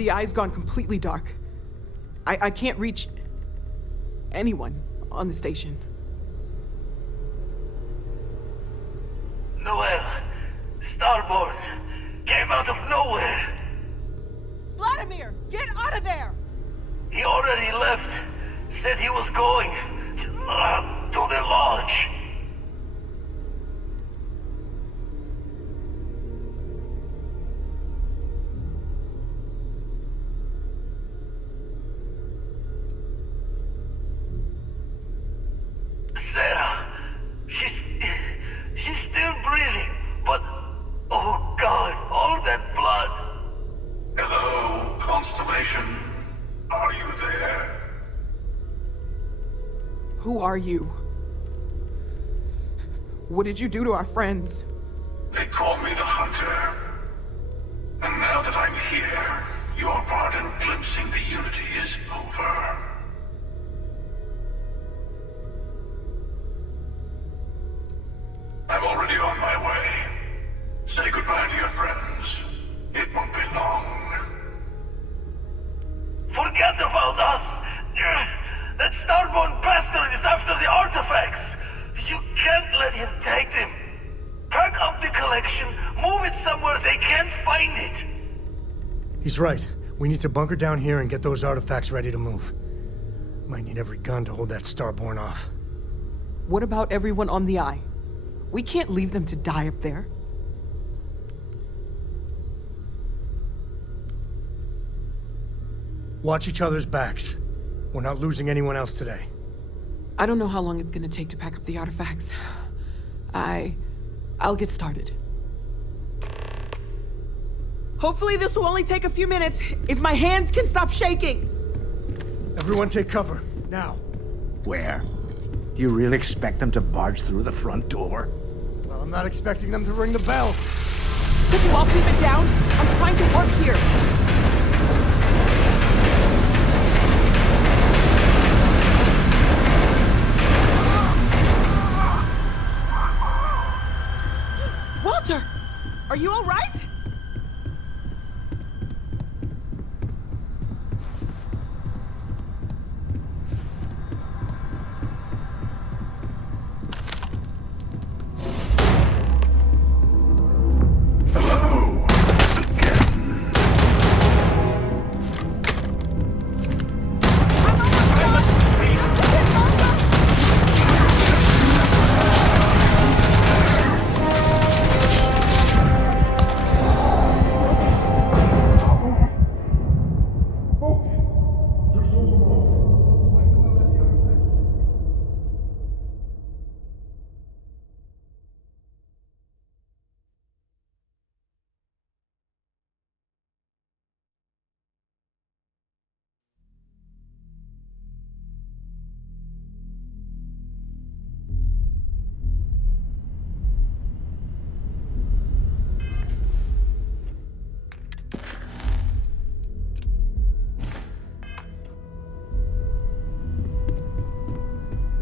The eye's gone completely dark. I can't reach anyone on the station. Noel, Starborn, came out of nowhere. Vladimir, get out of there! He already left. Said he was going to the lodge. Sarah, she's still breathing, but oh God, all that blood. Hello, Constellation. Are you there? Who are you? What did you do to our friends? They call me the Hunter. And now that I'm here, your part in glimpsing the Unity is over. I'm already on my way. Say goodbye to your friends. It won't be long. Forget about us! That Starborn bastard is after the artifacts! You can't let him take them! Pack up the collection, move it somewhere they can't find it! He's right. We need to bunker down here and get those artifacts ready to move. Might need every gun to hold that Starborn off. What about everyone on the Eye? We can't leave them to die up there. Watch each other's backs. We're not losing anyone else today. I don't know how long it's gonna take to pack up the artifacts. I'll get started. Hopefully this will only take a few minutes, if my hands can stop shaking! Everyone take cover, now. Where? Do you really expect them to barge through the front door? Well, I'm not expecting them to ring the bell. Could you all keep it down? I'm trying to work here. Walter! Are you all right?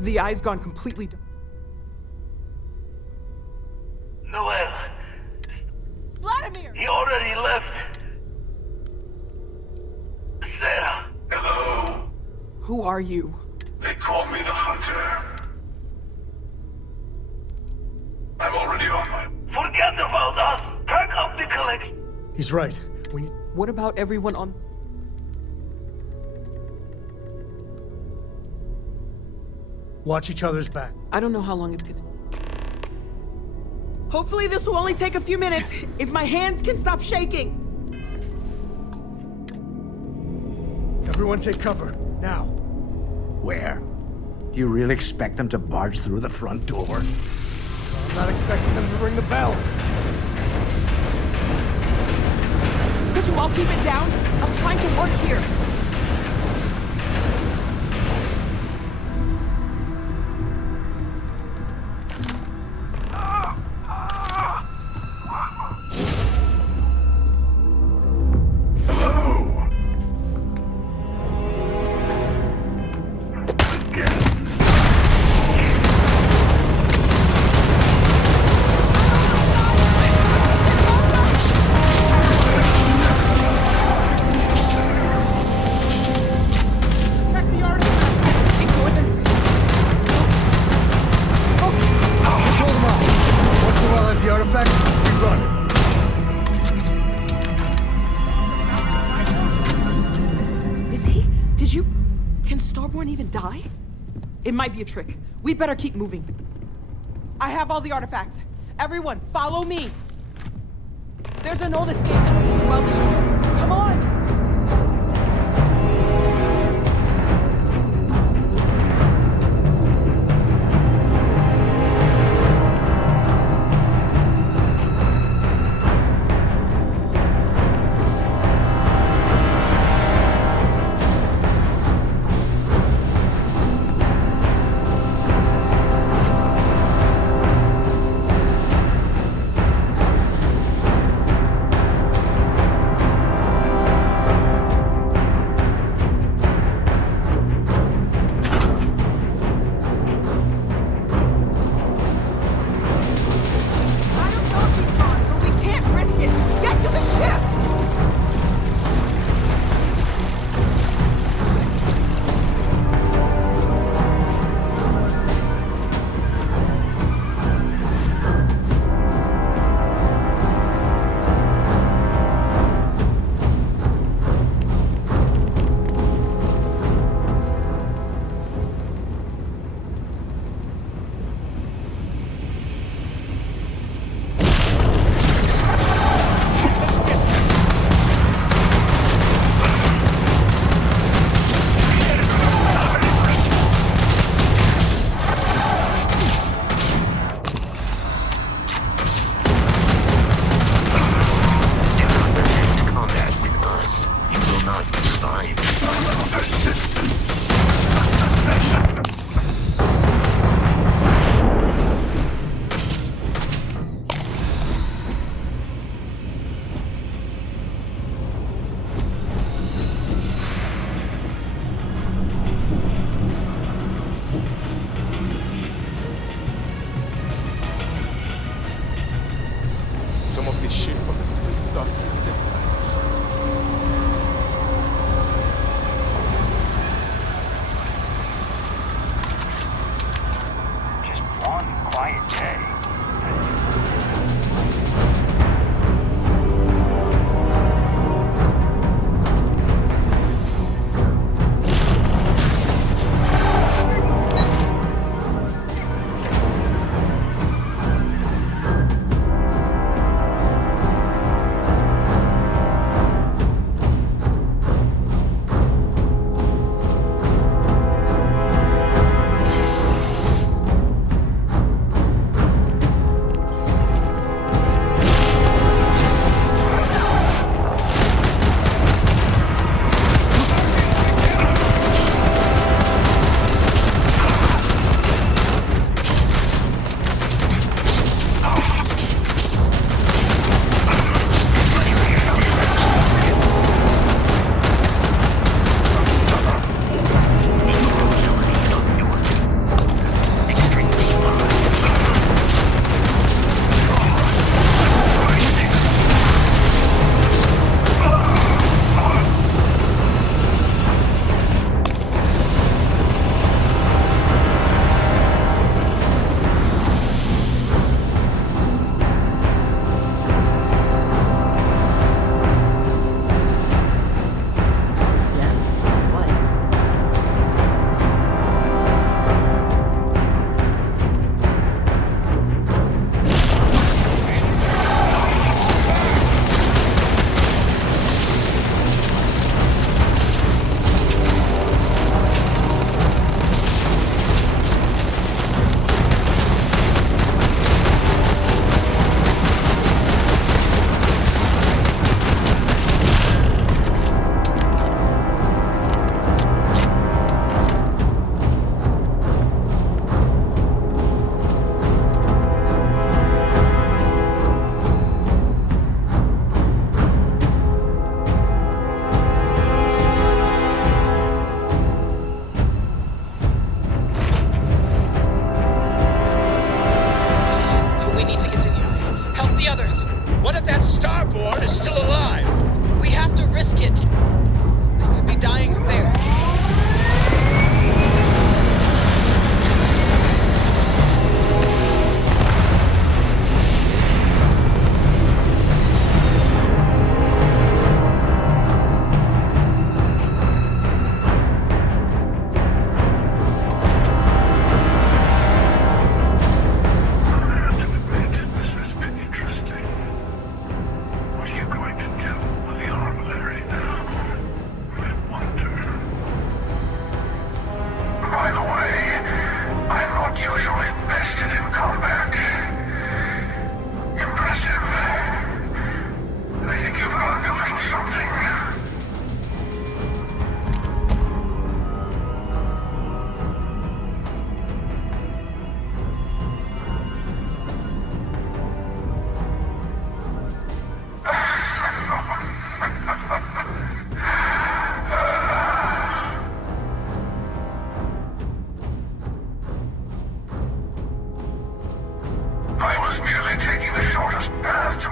The eye's gone completely dark. Noel, Vladimir! he already left. Sarah. Hello. Who are you? They call me the Hunter. I'm already on my... Forget about us! Pack up the collection! He's right. We need... What about everyone on... Watch each other's back. I don't know how long it's gonna... Hopefully this will only take a few minutes, if my hands can stop shaking! Everyone take cover, now. Where? Do you really expect them to barge through the front door? Well, I'm not expecting them to ring the bell. Could you all keep it down? I'm trying to work here. It might be a trick. We better keep moving. I have all the artifacts. Everyone, follow me. There's an old escape tunnel to the well district. Come on!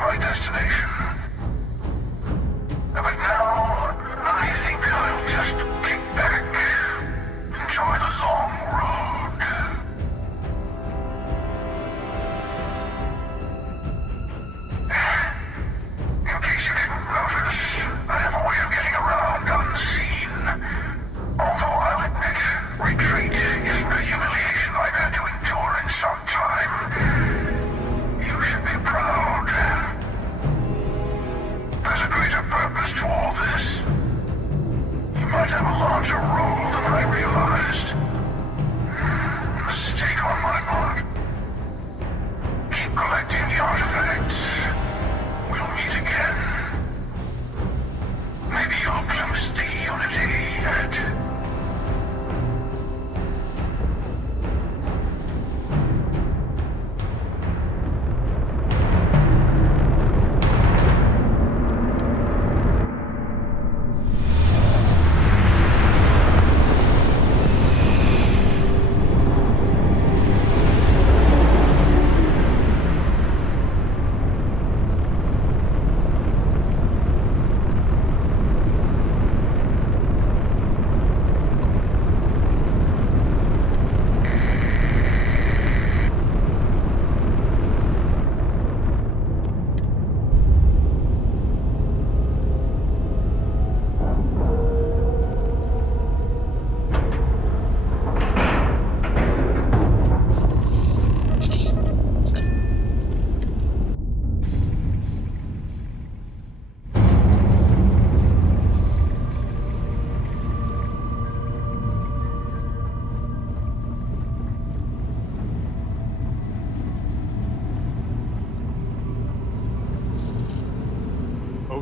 my destination. But now, I think I'll just kick back, enjoy the long road. In case you didn't notice, I have a way of getting around unseen. Although I'll admit, retreat isn't a humiliation I've had to endure in some time. You should be proud. There's a greater purpose to all this. You might have a larger role than I realized. Mistake on my part. Keep collecting the artifacts. We'll meet again. Maybe you'll glimpse the unity yet.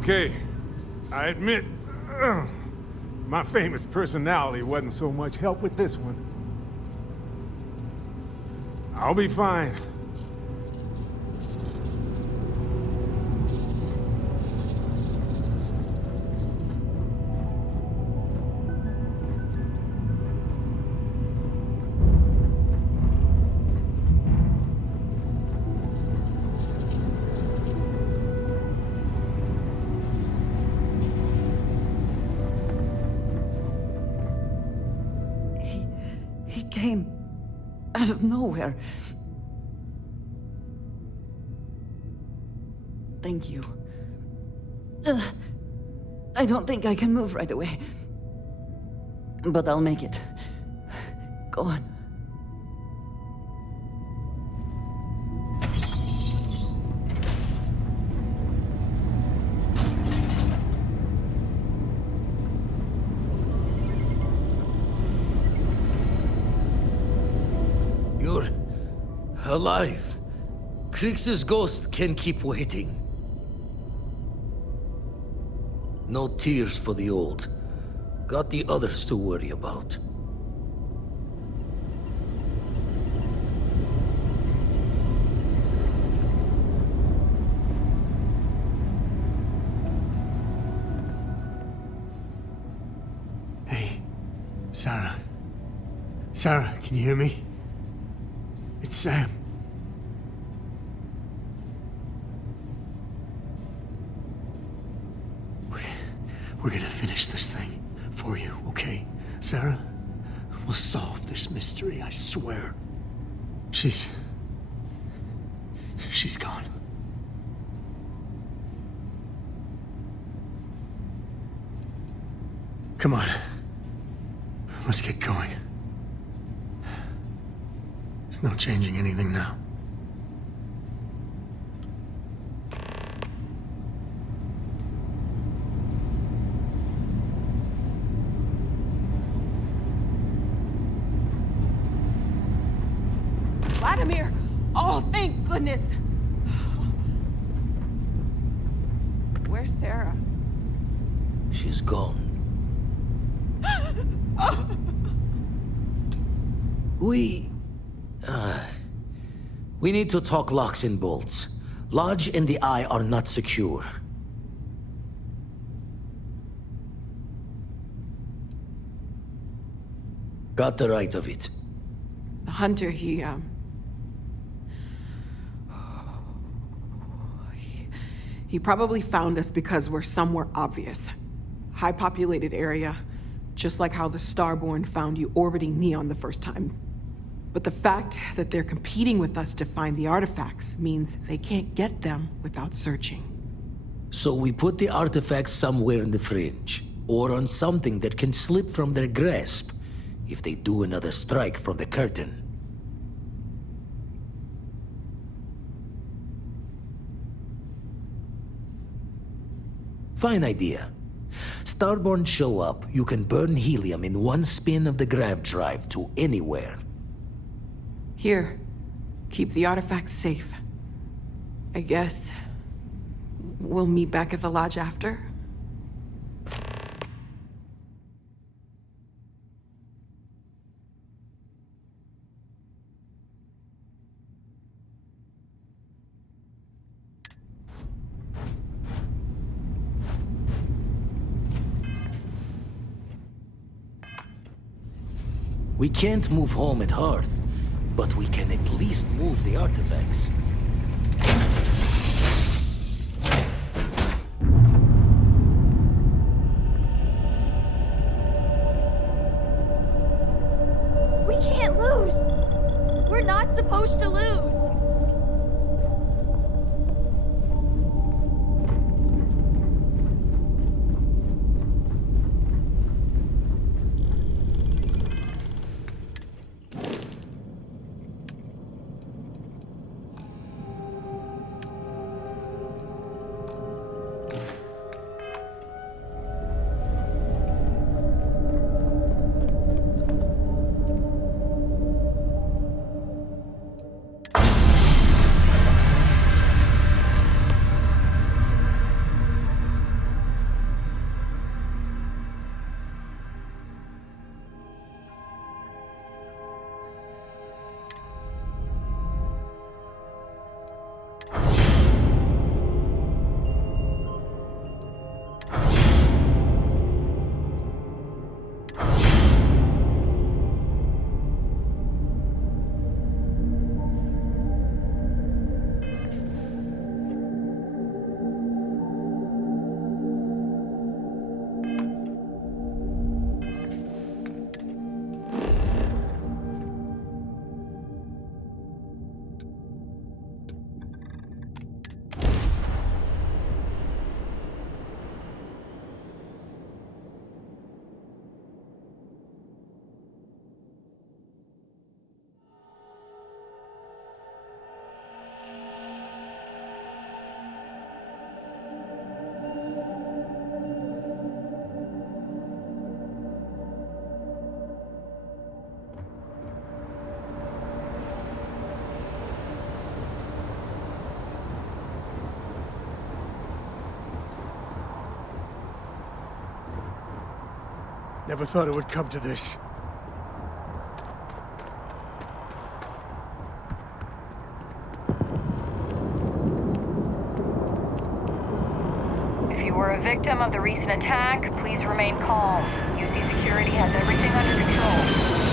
Okay, I admit, my famous personality wasn't so much help with this one. I'll be fine. He came out of nowhere. Thank you. I don't think I can move right away. But I'll make it. Go on. You're alive. Krix's ghost can keep waiting. No tears for the old. Got the others to worry about. Hey, Sarah. Sarah, can you hear me? It's Sam. We're gonna finish this thing for you, okay? Sarah? We'll solve this mystery, I swear. She's gone. Come on. Let's get going. There's no changing anything now. Vladimir! Oh, thank goodness! Where's Sarah? She's gone. We need to talk locks and bolts. Lodge and the Eye are not secure. Got the right of it. Hunter, He probably found us because we're somewhere obvious. High populated area, just like how the Starborn found you orbiting Neon the first time. But the fact that they're competing with us to find the artifacts means they can't get them without searching. So we put the artifacts somewhere in the fringe, or on something that can slip from their grasp if they do another strike from the curtain. Fine idea. Starborn show up, you can burn helium in one spin of the grav drive to anywhere. Here, keep the artifacts safe. I guess we'll meet back at the lodge after? We can't move home at Hearth, but we can at least move the artifacts. We can't lose! We're not supposed to lose! Never thought it would come to this. If you were a victim of the recent attack, please remain calm. UC Security has everything under control.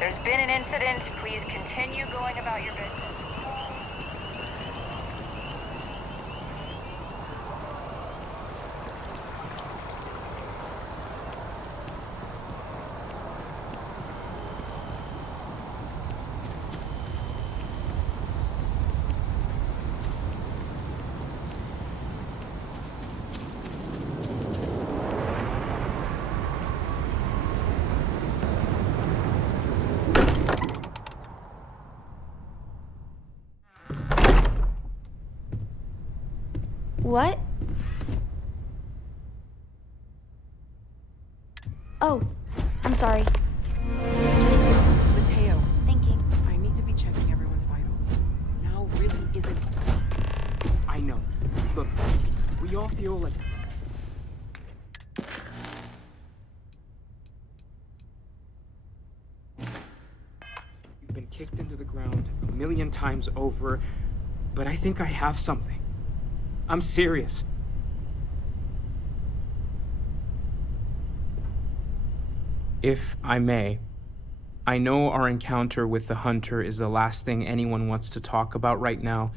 There's been an incident. Please continue going about your business. What? Oh, I'm sorry. Just Mateo, thinking. I need to be checking everyone's vitals. Now really isn't. I know. Look, we all feel like... You've been kicked into the ground a million times over, but I think I have something. I'm serious. If I may, I know our encounter with the Hunter is the last thing anyone wants to talk about right now,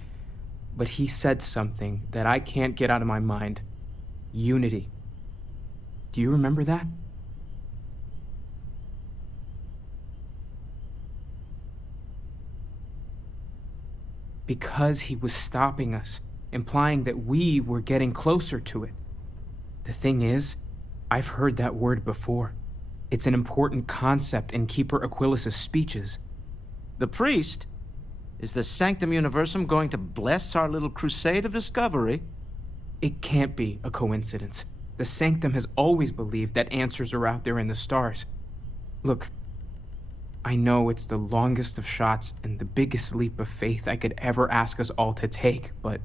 but he said something that I can't get out of my mind. Unity. Do you remember that? Because he was stopping us, implying that we were getting closer to it. The thing is, I've heard that word before. It's an important concept in Keeper Aquilas's speeches. The priest? Is the Sanctum Universum going to bless our little crusade of discovery? It can't be a coincidence. The Sanctum has always believed that answers are out there in the stars. Look, I know it's the longest of shots and the biggest leap of faith I could ever ask us all to take, but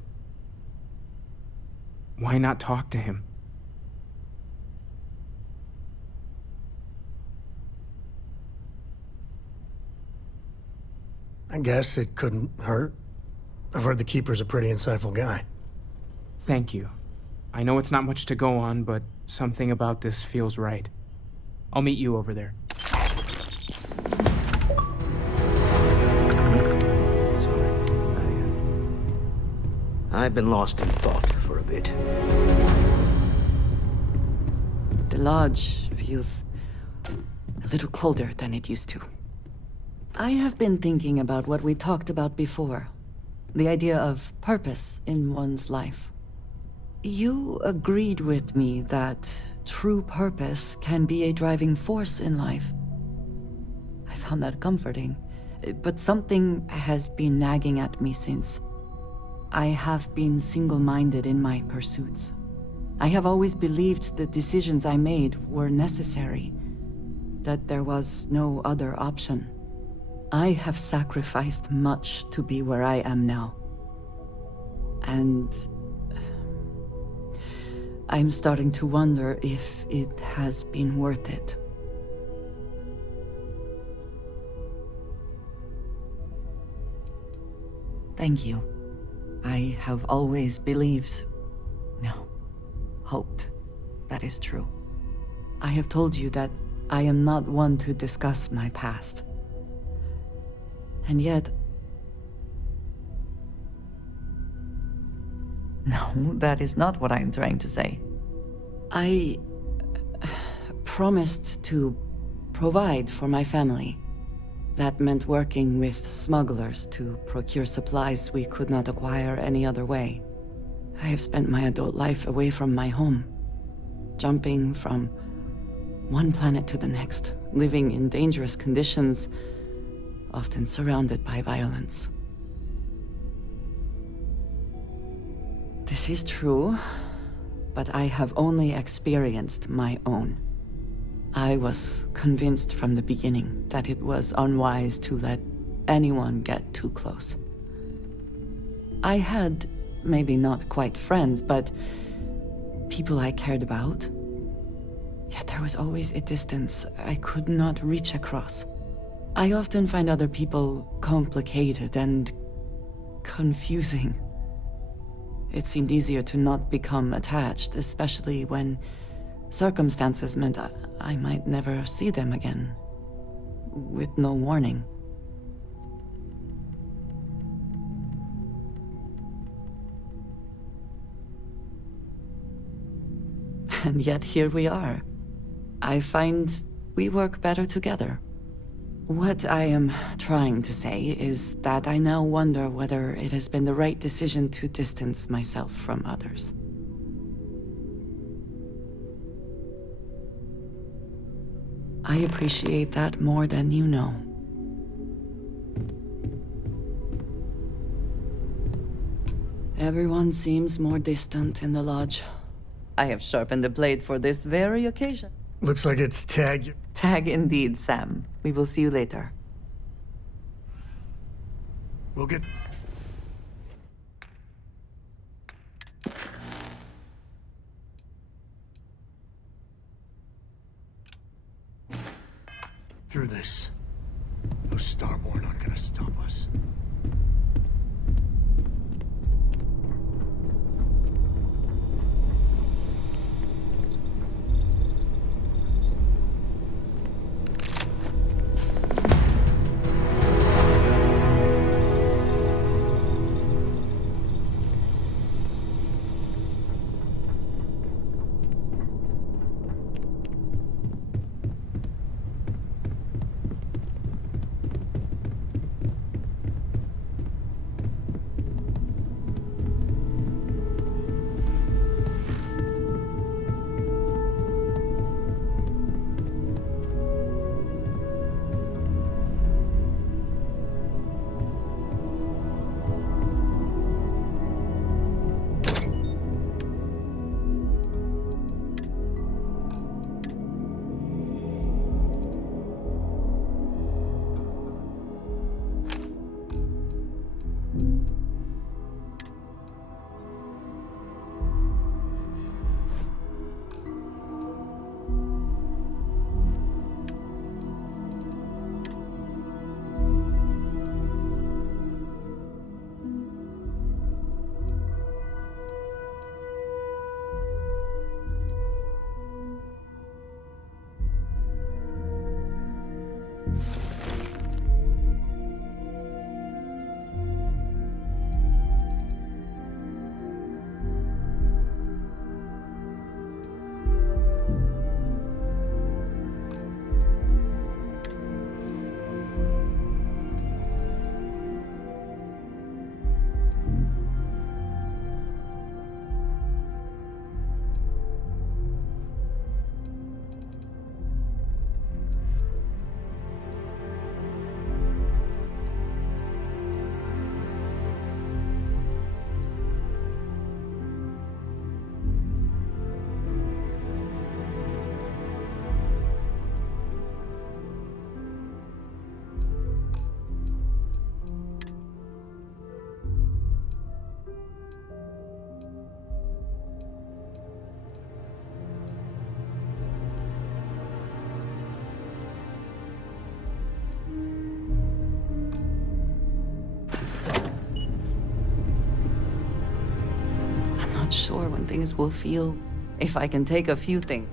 why not talk to him? I guess it couldn't hurt. I've heard the Keeper's a pretty insightful guy. Thank you. I know it's not much to go on, but something about this feels right. I'll meet you over there. Sorry. I've been lost in thought for a bit. The lodge feels a little colder than it used to. I have been thinking about what we talked about before. The idea of purpose in one's life. You agreed with me that true purpose can be a driving force in life. I found that comforting, but something has been nagging at me since. I have been single-minded in my pursuits. I have always believed the decisions I made were necessary, that there was no other option. I have sacrificed much to be where I am now. And I'm starting to wonder if it has been worth it. Thank you. I have always believed, no, hoped that is true. I have told you that I am not one to discuss my past. And yet... No, that is not what I am trying to say. I promised to provide for my family. That meant working with smugglers to procure supplies we could not acquire any other way. I have spent my adult life away from my home, jumping from one planet to the next, living in dangerous conditions, often surrounded by violence. This is true, but I have only experienced my own. I was convinced from the beginning that it was unwise to let anyone get too close. I had, maybe not quite friends, but people I cared about. Yet there was always a distance I could not reach across. I often find other people complicated and confusing. It seemed easier to not become attached, especially when circumstances meant I might never see them again, with no warning. And yet here we are. I find we work better together. What I am trying to say is that I now wonder whether it has been the right decision to distance myself from others. I appreciate that more than you know. Everyone seems more distant in the lodge. I have sharpened the blade for this very occasion. Looks like it's Tag. Tag indeed, Sam. We will see you later. We'll get... through this. Those Starborn aren't gonna stop us. Not sure when things will feel. If I can take a few things.